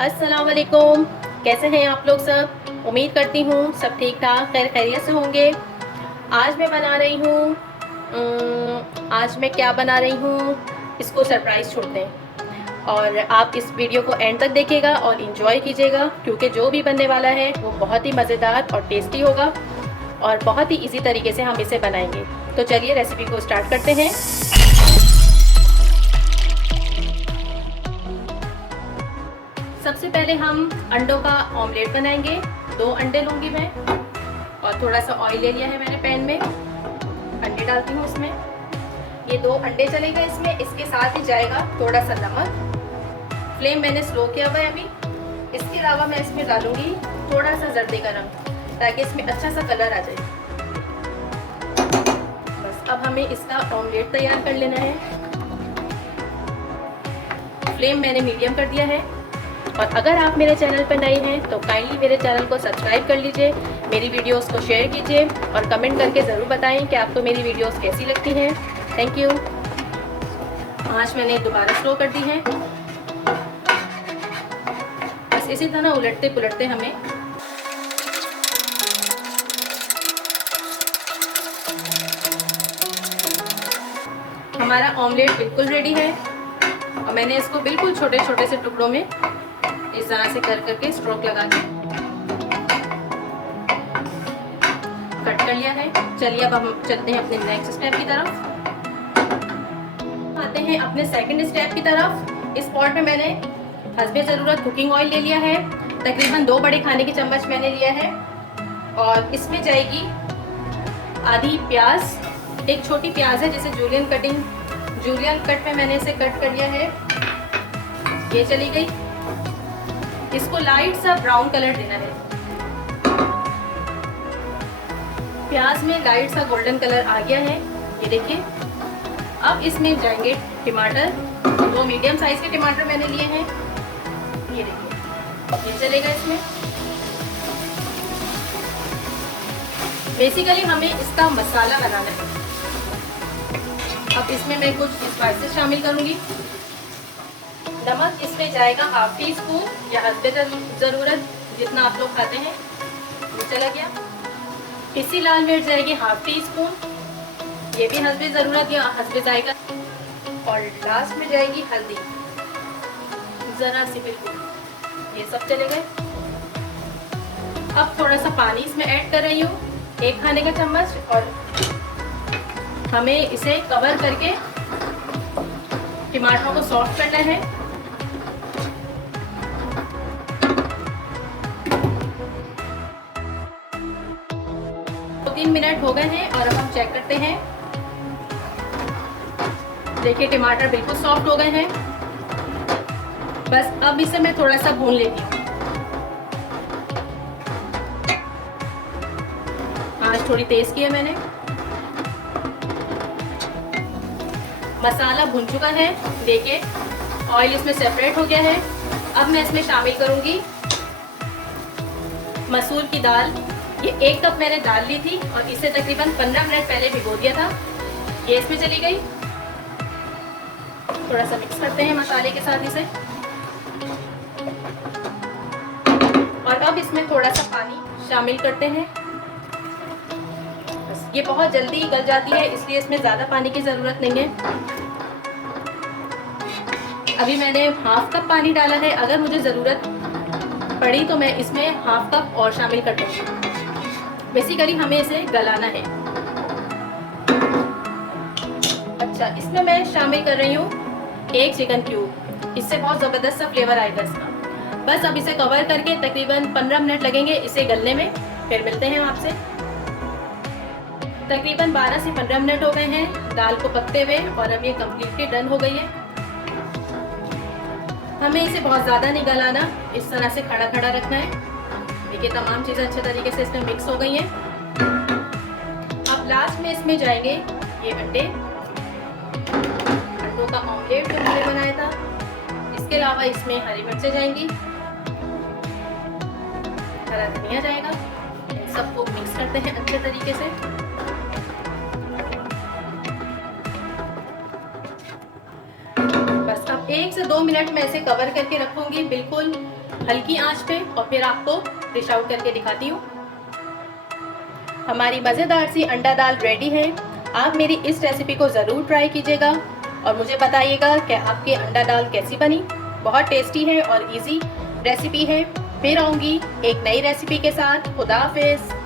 अस्सलाम वालेकुम। कैसे हैं आप लोग सब? उम्मीद करती हूँ सब ठीक ठाक खैर खैरियत से होंगे। आज मैं बना रही हूँ आज मैं क्या बना रही हूँ, इसको सरप्राइज़ छोड़ते हैं और आप इस वीडियो को एंड तक देखिएगा और इन्जॉय कीजिएगा, क्योंकि जो भी बनने वाला है वो बहुत ही मज़ेदार और टेस्टी होगा और बहुत ही इजी तरीके से हम इसे बनाएंगे। तो चलिए रेसिपी को स्टार्ट करते हैं। सबसे पहले हम अंडों का ऑमलेट बनाएंगे। 2 अंडे लूँगी मैं और थोड़ा सा ऑयल ले लिया है मैंने पैन में। अंडे डालती हूँ उसमें। ये 2 अंडे चलेगा इसमें। इसके साथ ही जाएगा थोड़ा सा नमक। फ्लेम मैंने स्लो किया हुआ है अभी। इसके अलावा मैं इसमें डालूँगी थोड़ा सा जर्दे का रंग, ताकि इसमें अच्छा सा कलर आ जाए। बस अब हमें इसका ऑमलेट तैयार कर लेना है। फ्लेम मैंने मीडियम कर दिया है। और अगर आप मेरे चैनल पर नए हैं तो काइंडली मेरे चैनल को सब्सक्राइब कर लीजिए, मेरी वीडियोस को शेयर कीजिए और कमेंट करके ज़रूर बताएं कि आपको मेरी वीडियोस कैसी लगती हैं। Thank you. आँच मैंने दोबारा स्लो कर दी है। बस इसी तरह उलटते पुलटते हमें हमारा ऑमलेट बिल्कुल रेडी है। और मैंने इसको बिल्कुल छोटे छोटे से टुकड़ों में इस तरह से कर करके स्ट्रोक लगा के कट कर लिया है। चलिए अब हम चलते हैं अपने नेक्स्ट स्टेप की तरफ। आते हैं अपने सेकंड स्टेप की तरफ। इस पॉट में मैंने हस्बे ज़रूरत कुकिंग ऑयल ले लिया है। तकरीबन 2 बड़े खाने के चम्मच मैंने लिया है। और इसमें जाएगी आधी प्याज। एक छोटी प्याज है जिसे जूलियन कट में मैंने इसे कट कर लिया है। ये चली गई। इसको लाइट सा ब्राउन कलर देना है। प्याज में लाइट सा गोल्डन कलर आ गया है, ये देखिए। अब इसमें जाएंगे टमाटर। 2 मीडियम साइज के टमाटर मैंने लिए हैं, ये देखिए। ये चलेगा इसमें। बेसिकली हमें इसका मसाला बनाना है। अब इसमें मैं कुछ स्पाइसेस शामिल करूंगी। नमक इसमें जाएगा हाफ टी स्पून या हस्बे ज़रूरत जितना आप लोग खाते हैं, ये चला गया। पिसी लाल मिर्च जाएगी हाफ टी स्पून, ये भी हस्बे ज़रूरत या हस्बे जाएगा। और लास्ट में जाएगी हल्दी ज़रा सी, बिल्कुल। ये सब चले गए। अब थोड़ा सा पानी इसमें ऐड कर रही हूँ, 1 खाने का चम्मच। और हमें इसे कवर करके टमाटरों को सॉफ्ट करना है। 3 मिनट हो गए हैं और अब हम चेक करते हैं। देखिए टमाटर बिल्कुल सॉफ्ट हो गए हैं। बस अब इसे मैं थोड़ा सा भून लेती हूँ। आंच थोड़ी तेज की है मैंने। मसाला भुन चुका है, देखिए ऑयल इसमें सेपरेट हो गया है। अब मैं इसमें शामिल करूंगी मसूर की दाल। ये 1 कप मैंने दाल ली थी और इसे तकरीबन 15 मिनट पहले भिगो दिया था। ये इसमें चली गई। थोड़ा सा मिक्स करते हैं मसाले के साथ इसे। और अब इसमें थोड़ा सा पानी शामिल करते हैं। बस ये बहुत जल्दी गल जाती है, इसलिए इसमें ज़्यादा पानी की ज़रूरत नहीं है। अभी मैंने हाफ कप पानी डाला है। अगर मुझे ज़रूरत पड़ी तो मैं इसमें हाफ कप और शामिल कर दूँगी। बेसिकली हमें इसे गलाना है। अच्छा, इसमें मैं शामिल कर रही हूँ 1 चिकन क्यूब। इससे बहुत ज़बरदस्त सा फ्लेवर आएगा इसका। बस अब इसे कवर करके तकरीबन 15 मिनट लगेंगे इसे गलने में। फिर मिलते हैं आपसे। तकरीबन 12 से 15 मिनट हो गए हैं दाल को पकते हुए और अब ये कम्प्लीटली डन हो गई है। हमें इसे बहुत ज़्यादा नहीं गलाना, इस तरह से खड़ा खड़ा रखना है। देखिए तमाम चीज़ें अच्छे तरीके से इसमें मिक्स हो गई हैं। अब लास्ट में इसमें जाएंगे ये अंडों का ऑमलेट जो हमने बनाया था। इसके अलावा इसमें हरी मिर्चें जाएंगी, हरा धनिया जाएगा। इन सबको मिक्स करते हैं अच्छे तरीके से। बस अब 1 से 2 मिनट मैं इसे कवर करके रखूंगी बिल्कुल हल्की आंच पे और फिर आपको डिश आउट करके दिखाती हूँ। हमारी मज़ेदार सी अंडा दाल रेडी है। आप मेरी इस रेसिपी को ज़रूर ट्राई कीजिएगा और मुझे बताइएगा कि आपकी अंडा दाल कैसी बनी। बहुत टेस्टी है और इजी रेसिपी है। फिर आऊँगी एक नई रेसिपी के साथ। खुदा हाफिज़।